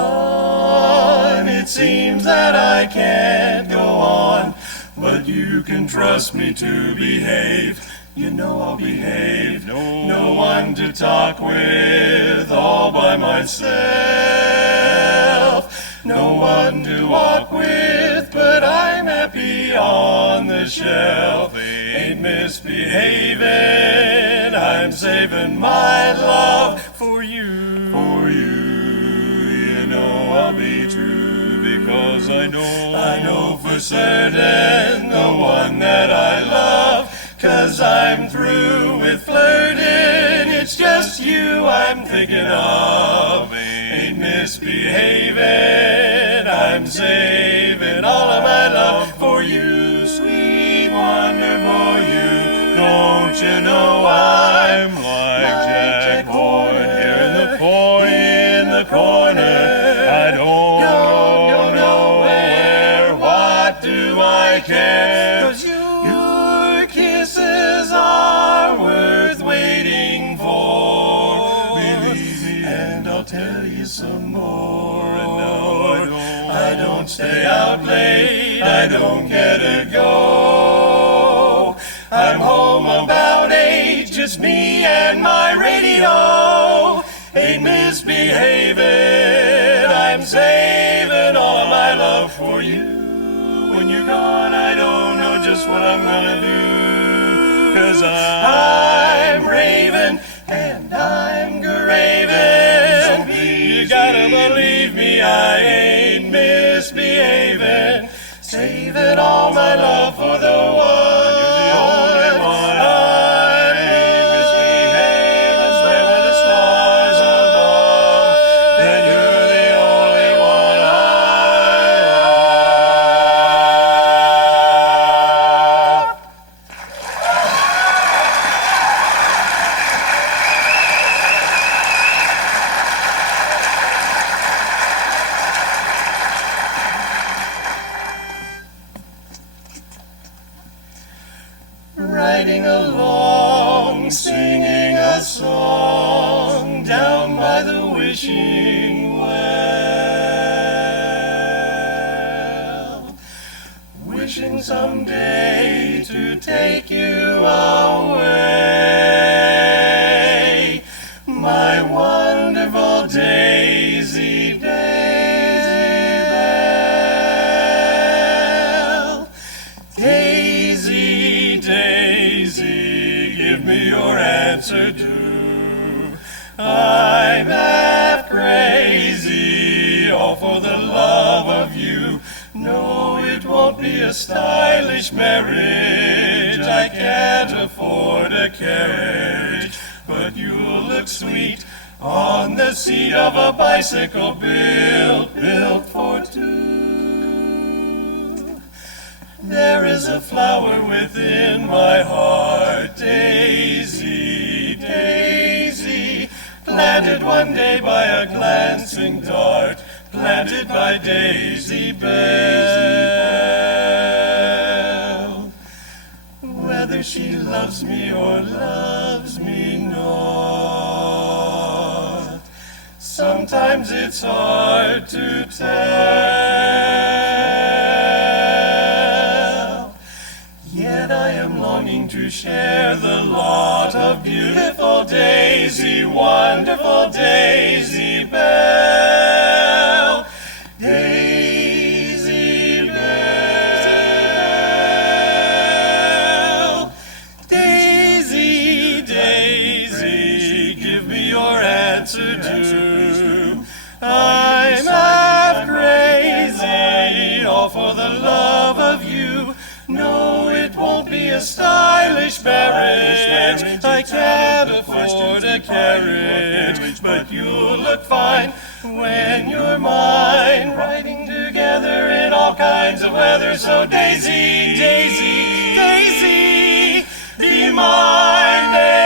on. It seems that I can't go on, but you can trust me to behave. You know I'll behave. No one to talk with, all by myself. No one to walk with, but I'm happy on the shelf. Ain't misbehaving, I'm saving my love for you. For you know I'll be true, because I know for certain the one that I love. 'Cause I'm through with flirting, it's just you I'm thinking of. Ain't misbehaving, I'm saving all of my love for you. Sweet, wonderful you, don't you know I'm like Jack Boyd here in the corner. I don't know where, what do I care? 'Cause your kisses are worth waiting for. Believe me, and I'll tell you some more. And no, I don't stay out late, I don't get to go. I'm home about 8, just me and my radio. Ain't misbehaving, I'm saving all of my love for you. When you're gone, I don't know just what I'm gonna do. 'Cause I'm raving and I'm graving. So you gotta believe me, I ain't misbehaving. Saving all my love for the one. You're the only one. I ain't misbehaving. There were the stars above. Then you're the only one I love. Riding along, singing a song down by the wishing well, wishing someday to take you away, my wonderful Daisy Belle. Daisy, Daisy, give me your answer too. I'm half crazy, all for the love of you. No, it won't be a stylish marriage, I can't afford a carriage, but you'll look sweet on the seat of a bicycle built for two. There is a flower within my heart, Daisy, Daisy, planted one day by a glancing dart, planted by Daisy Belle. Whether she loves me or loves me not, sometimes it's hard to tell. Yet I am longing to share the lot of beautiful Daisy, wonderful Daisy Belle. Daisy Belle. Daisy, Daisy, give me your answer too. I'm half crazy, all for the love of you. No, it won't be a stylish marriage, I can't afford a carriage, but you'll look fine when you're mine, riding together in all kinds of weather. So Daisy, Daisy, Daisy, be mine.